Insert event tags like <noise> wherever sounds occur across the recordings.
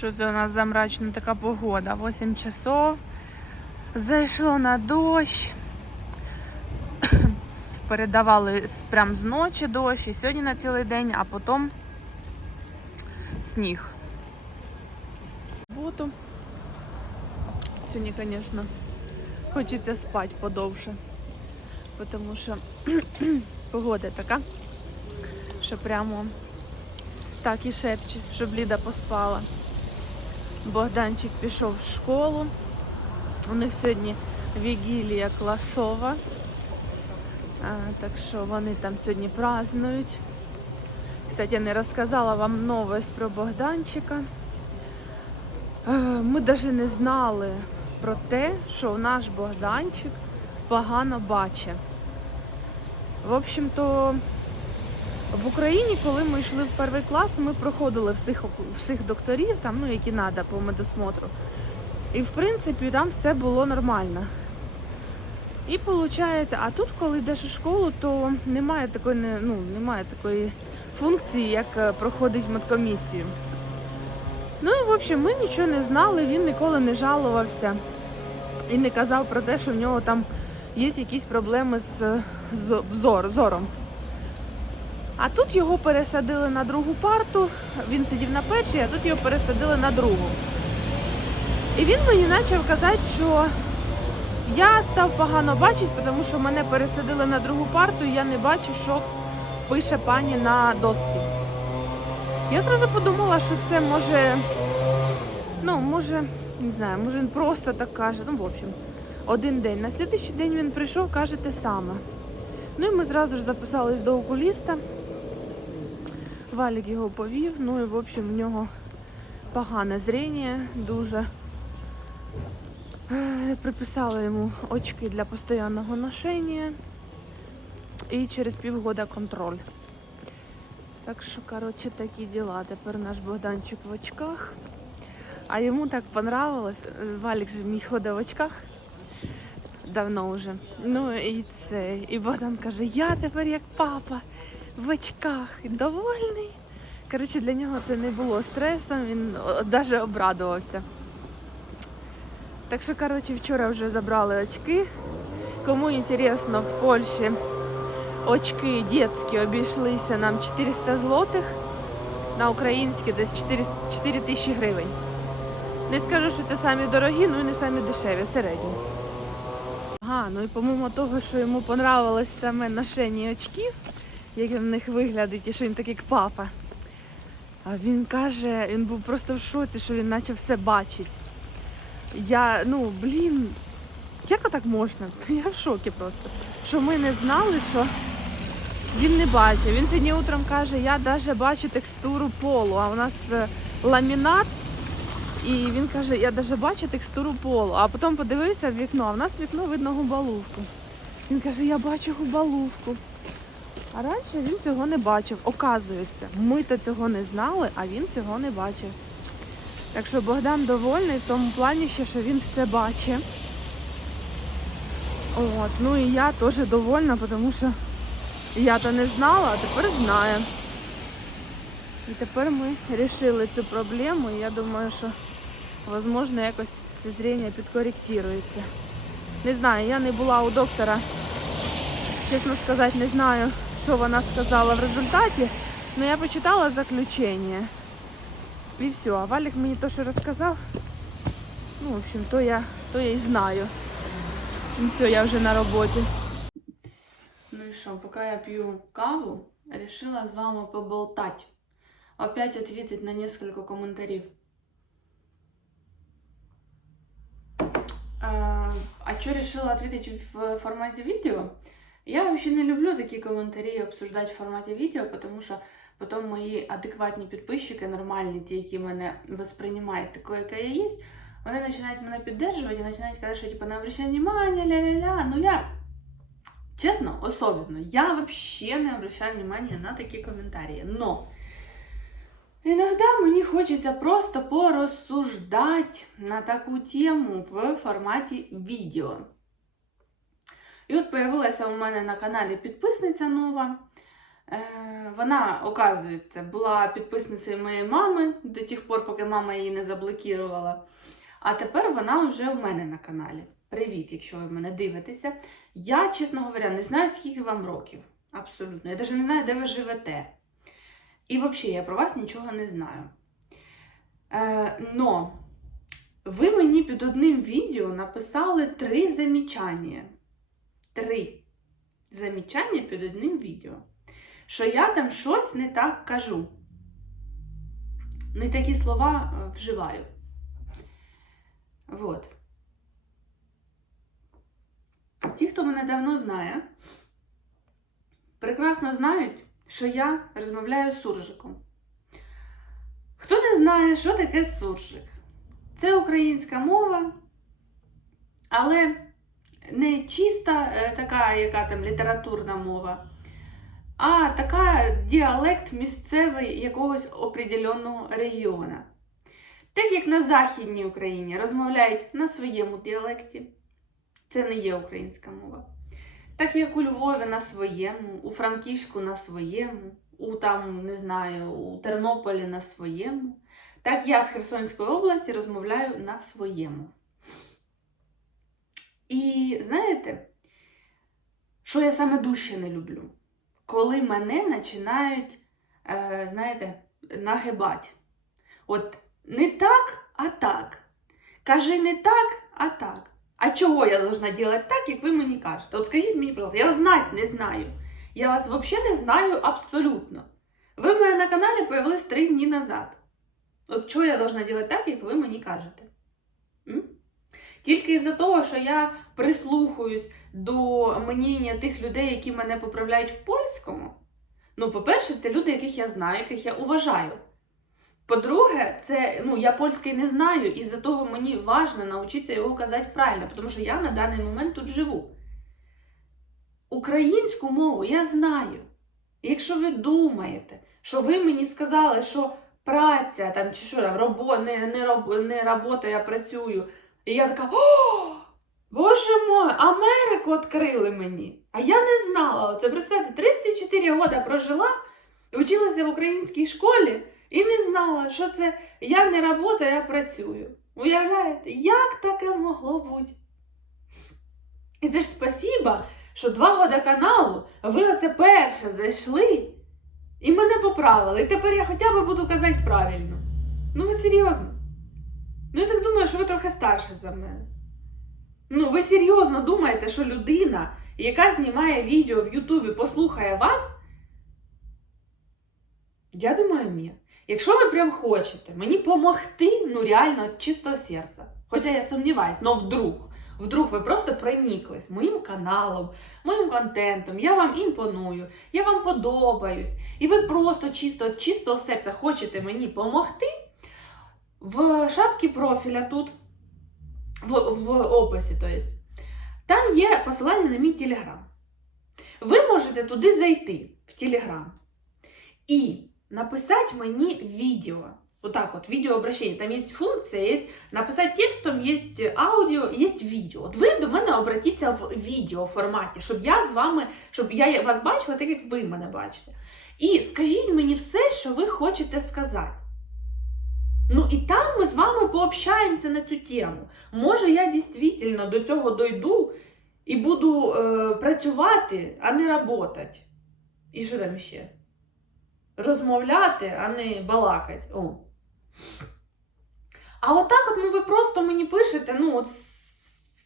Що це у нас за мрачна така погода? 8 часов. Зайшло на дощ. <coughs> Передавали прям з ночі дощ, і сьогодні на цілий день, а потім сніг. Роботу. Сьогодні, звісно, хочеться спати подовше. Тому що <coughs> погода така, що прямо так і шепче, щоб Ліда поспала. Богданчик пішов в школу. У них сьогодні вігілія класова. Так що вони там сьогодні празднують. Кстати, я не розказала вам новость про Богданчика. Е, Ми навіть не знали про те, що наш Богданчик погано бачить. В общем-то, в Україні, коли ми йшли в перший клас, ми проходили всіх, всіх докторів, там, ну, які треба по медосмотру. І в принципі там все було нормально. І виходить, а тут, коли йдеш у школу, то немає такої, ну, немає такої функції, як е, проходить медкомісію. Ну і в общем, ми нічого не знали, він ніколи не жалувався і не казав про те, що в нього там є якісь проблеми з, з зором. А тут його пересадили на другу парту, він сидів на першій, а тут його пересадили на другу. І він мені почав казати, що я став погано бачити, тому що мене пересадили на другу парту, і я не бачу, що пише пані на доски. Я зразу подумала, що це може, ну, може, не знаю, може він просто так каже. Ну, в общем, один день. На слідуючий день він прийшов, каже те саме. Ну і ми зразу ж записались до окуліста. Валік його повів, ну і в общем в нього погане зріння, дуже. Е, Приписали йому очки для постійного ношення і через півгода контроль. Так що, коротше, такі діла. Тепер наш Богданчик в очках. А йому так понравилось. Е, Валік же мій ходить в очках давно вже. Ну і це. І Богдан каже, я тепер як папа в очках. Довольний. Коротше, для нього це не було стресом, він навіть обрадувався. Так що, коротше, вчора вже забрали очки. Кому інтересно, в Польщі очки дітські обійшлися нам 400 злотих, на українські десь 4, 4 тисячі гривень. Не скажу, що це самі дорогі, ну і не самі дешеві, середні. Ага, ну і помимо того, що йому понравилось саме ношення очків, як він в них виглядить, і що він такий як папа. А він каже, він був просто в шоці, що він почав все бачить. Я, ну, блін, як отак можна? <laughs> Я в шокі просто. Що ми не знали, що він не бачив. Він сьогодні утром каже, я навіть бачу текстуру полу, а у нас е, ламінат. І він каже, я навіть бачу текстуру полу. А потім подивився в вікно, а в нас в вікно видно губалувку. Він каже, я бачу губалувку. А раніше він цього не бачив. Оказується, ми то цього не знали, а він цього не бачив. Так що Богдан довольний в тому плані, ще, що він все бачить. От, ну і я теж довольна, тому що я то не знала, а тепер знаю. І тепер ми вирішили цю проблему, і я думаю, що можливо якось це зріння підкоректується. Не знаю, я не була у доктора. Чесно сказати, не знаю, що вона сказала в результаті, але я почитала заключення. І все. А Валік мені то, що розказав, ну, в общем, то я, то я і знаю. Ну все, я вже на роботі. Ну і що, поки я п'ю каву, решила з вами поболтати. Опять ответить на несколько комментариев. А, а что решила ответить в формате видео? Я вообще не люблю такие комментарии обсуждать в форматі відео, тому що потім мої адекватні підписчики, нормальні, ті, які мене восприймають такою, яка я є, вони починають мене піддержувати і починають казати, що типу, не обращай внимания, ля-ля-ля. Ну я, чесно, особенно, я вообще не обращаю внимания на такі коментарі. Но Иногда мені хочеться просто порозсуждати на таку тему в форматі відео. І от появилася у мене на каналі підписниця нова. Е, вона, оказується, була підписницею моєї мами до тих пор, поки мама її не заблокувала. А тепер вона вже у мене на каналі. Привіт, якщо ви мене дивитеся. Я, чесно говоря, не знаю, скільки вам років. Абсолютно. Я навіть не знаю, де ви живете. І взагалі я про вас нічого не знаю. Е, но ви мені під одним відео написали три замічання. Три замічання під одним відео. Що я там щось не так кажу. Не такі слова е, вживаю. Вот. Ті, хто мене давно знає, прекрасно знають, що я розмовляю з суржиком. Хто не знає, що таке суржик? Це українська мова, але не чиста е, така, яка там літературна мова, а така діалект місцевий якогось определеного регіону. Так як на Західній Україні розмовляють на своєму діалекті, це не є українська мова. Так як у Львові на своєму, у Франківську на своєму, у там, не знаю, у Тернополі на своєму, так я з Херсонської області розмовляю на своєму. І знаєте, що я саме дужче не люблю? Коли мене починають, е, знаєте, нагибати. От не так, а так. Кажи не так, а так. А чого я должна делать так, як ви мені кажете? От скажіть мені, ласка, я вас знати не знаю. Я вас взагалі не знаю абсолютно. Ви в мене на каналі появились три дні назад. От чого я должна делать так, як ви мені кажете? Тільки із-за того, що я прислухаюсь до мнення тих людей, які мене поправляють в польському. Ну, по-перше, це люди, яких я знаю, яких я уважаю. По-друге, це ну я польський не знаю, і за того мені важливо навчитися його казати правильно, тому що я на даний момент тут живу. Українську мову я знаю. Якщо ви думаєте, що ви мені сказали, що праця там чи що там робо, не, не, роб, не робота, я працюю, і я така: О! Боже мой, Америку відкрили мені. А я не знала. Оце представте, 34 роки прожила, вчилася в українській школі. І не знала, що це я не працюю, я працюю. Уявляєте, як таке могло бути? І це ж спасіба, що два года каналу ви оце перше зайшли і мене поправили. І тепер я хоча б буду казати правильно. Ну ви серйозно? Ну я так думаю, що ви трохи старше за мене. Ну, ви серйозно думаєте, що людина, яка знімає відео в Ютубі, послухає вас? Я думаю, ні. Якщо ви прям хочете мені допомогти, ну реально від чистого серця, хоча я сумніваюсь, но вдруг, вдруг ви просто прониклись моїм каналом, моїм контентом, я вам імпоную, я вам подобаюсь, і ви просто чисто від чистого серця хочете мені допомогти, в шапці профіля тут, в, в описі, то есть, там є посилання на мій телеграм. Ви можете туди зайти в телеграм і написать мені відео. Отак от, відеообращення. Там є функція, є написати текстом, є аудіо, є відео. От ви до мене обратіться в відео форматі, щоб я з вами, щоб я вас бачила, так як ви мене бачите. І скажіть мені все, що ви хочете сказати. Ну і там ми з вами пообщаємося на цю тему. Може, я дійсно до цього дойду і буду е, працювати, а не працювати. І що там ще? розмовляти, а не балакати. О. А отак от ну, ви просто мені пишете, ну, от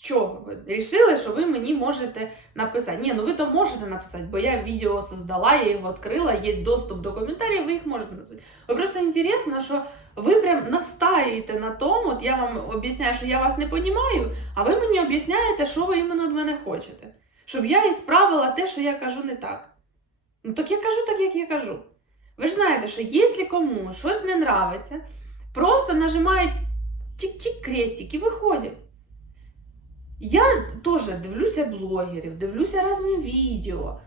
чого? Ви рішили, що ви мені можете написати. Ні, ну ви то можете написати, бо я відео создала, я його відкрила, є доступ до коментарів, ви їх можете написати. Ви просто інтересно, що ви прям настаєте на тому, от я вам об'ясняю, що я вас не розумію, а ви мені об'ясняєте, що ви іменно від мене хочете. Щоб я і справила те, що я кажу не так. Ну так я кажу так, як я кажу. Ви ж знаєте, що якщо кому щось не нравиться, просто нажимають тік-тік крестик і виходять. Я теж дивлюся блогерів, дивлюся різні відео.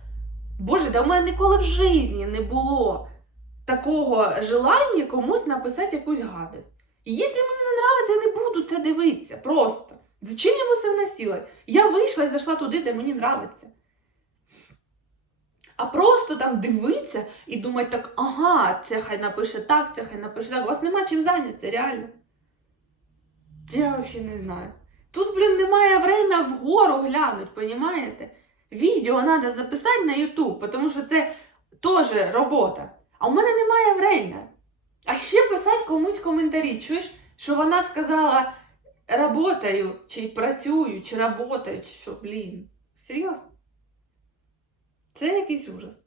Боже, да в мене ніколи в житті не було такого желання комусь написати якусь гадость. І якщо мені не нравиться, я не буду це дивитися. Просто. Зачем я все вносила? Я вийшла і зайшла туди, де мені нравиться. А просто там дивитися і думати так, ага, це хай напише так, це хай напише так. У вас нема чим зайнятися, реально. Я взагалі не знаю. Тут, блін, немає время вгору глянуть, понімаєте? Відео треба записати на YouTube, тому що це теж робота. А у мене немає время. А ще писати комусь коментарі. Чуєш, що вона сказала работаю, чи працюю, чи работаю, чи що, блін. Серйозно? Це якийсь ужас.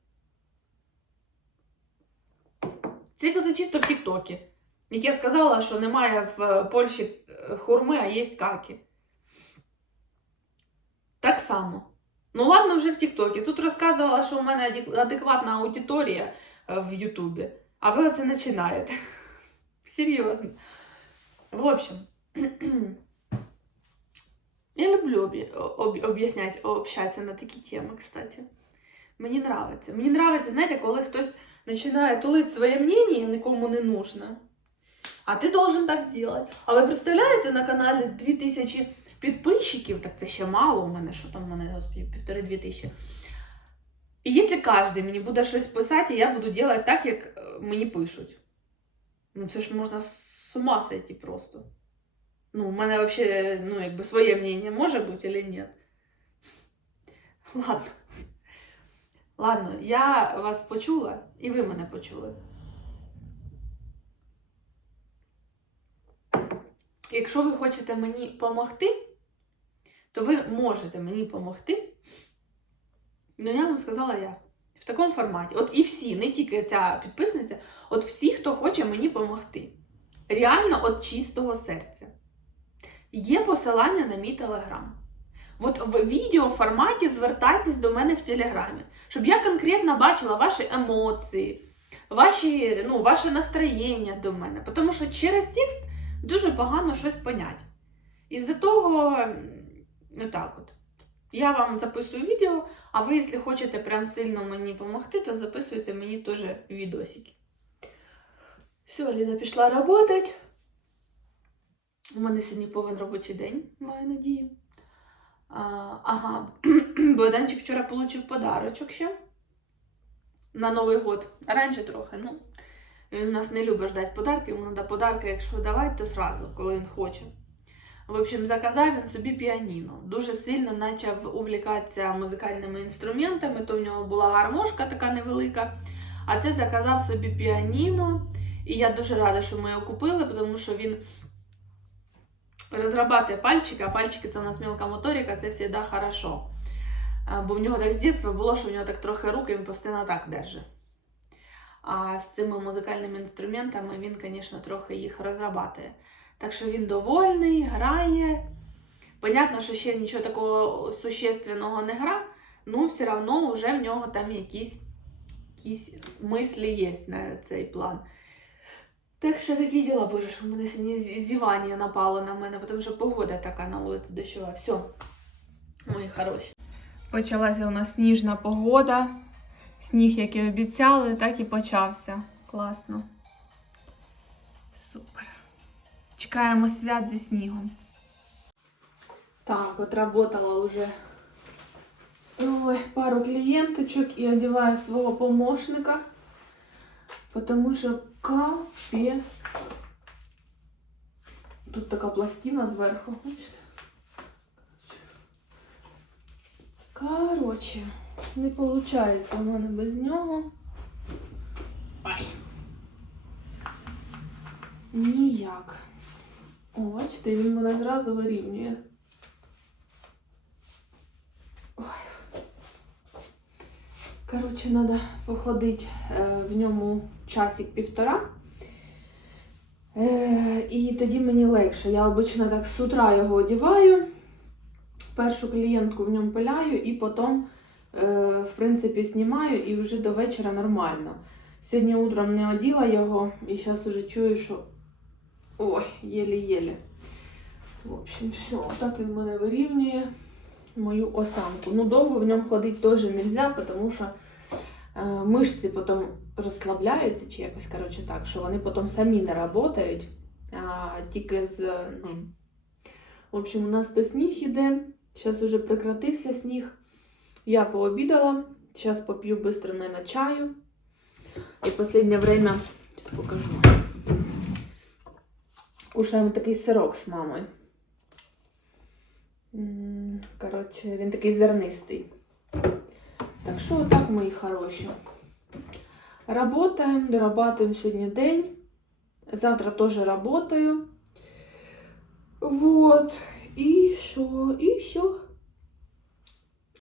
Це коли чисто в Тіктокі. Як я сказала, що немає в Польщі е, хурми, а є каки. Так само. Ну ладно, вже в Тіктокі. Тут розказувала, що у мене адекватна аудиторія в Ютубі. А ви оце починаєте. <laughs> Серйозно. В общем, <clears throat> я люблю об'я- об- об'ясняти, общатися на такі теми, кстати. Мені нравиться. Мені нравиться, знаєте, коли хтось починає тулити своє мнение і нікому не нужно. А ти должен так делать. А ви представляєте, на каналі 2000 підписчиків, так це ще мало у мене, що там у мене, півтори-дві тисячі. І якщо кожен мені буде щось писати, я буду робити так, як е, мені пишуть. Ну, це ж можна з ума сойти просто. Ну, у мене взагалі, ну, якби своє мнение може бути или ні. <laughs> Ладно. Ладно, я вас почула, і ви мене почули. Якщо ви хочете мені допомогти, то ви можете мені допомогти. Ну, я вам сказала як. В такому форматі. От і всі, не тільки ця підписниця, от всі, хто хоче мені допомогти. Реально от чистого серця. Є посилання на мій телеграм. От в відео форматі звертайтесь до мене в телеграмі, щоб я конкретно бачила ваші емоції, ваші, ну, ваше настроєння до мене. Тому що через текст дуже погано щось понять. Із-за того, ну так от. Я вам записую відео, а ви, якщо хочете прям сильно мені допомогти, то записуйте мені теж відосики. Все, Ліна пішла працювати. У мене сьогодні повен робочий день, маю надію. А, ага, <clears throat> Богданчик вчора отримав подарочок ще на Новий год. Раніше трохи, ну. Він у нас не любить ждати подарки, йому треба подарки, якщо давати, то сразу, коли він хоче. В общем, заказав він собі піаніно. Дуже сильно почав увлікатися музикальними інструментами, то в нього була гармошка така невелика. А це заказав собі піаніно. І я дуже рада, що ми його купили, тому що він розрабатує пальчики, а пальчики це у нас мілка моторика, це завжди хорошо. Бо в нього так з дитинства було, що в нього так трохи руки, він постійно так держить. А з цими музикальними інструментами він, звісно, трохи їх розрабатує. Так що він довольний, грає. Понятно, що ще нічого такого существенного не гра, ну все одно вже в нього там якісь, якісь мислі є на цей план. Так що такі діла, боже, що в мене сьогодні зівання напало на мене, тому що погода така на вулиці дощова. Все, мої хороші. Почалася у нас сніжна погода. Сніг, як і обіцяли, так і почався. Класно. Супер. Чекаємо свят зі снігом. Так, отработала уже ой, пару клиенточек и одеваю своего помощника, потому что капец. Тут така пластина зверху. Бачите? Короче, не виходить у мене без нього. Ай. Ніяк. О, бачите, він мене зразу вирівнює. Ой. Коротше, треба походити е, в ньому часик-півтора. Е, і тоді мені легше. Я обично так з утра його одіваю, першу клієнтку в ньому пиляю і потім, е, в принципі, знімаю і вже до вечора нормально. Сьогодні утром не оділа його і зараз уже чую, що ой, єлі-єлі. В общем, все, отак він мене вирівнює мою осанку. Ну, довго в ньому ходити теж не можна, тому що е, мишці потім розслабляються, чи якось коротше так, що вони потім самі не працюють, а тільки з ним. В общем, у нас то сніг іде. Зараз уже прекратився сніг. Я пообідала, Сейчас попью быстро, наверное, чаю. И последнее время, сейчас покажу. Кушаємо такий сирок з мамою. Коротше, він такий зернистий. Так що отак, мої хороші. Работаем, дорабатываем сегодня день. Завтра тоже работаю. Вот. И що? И все.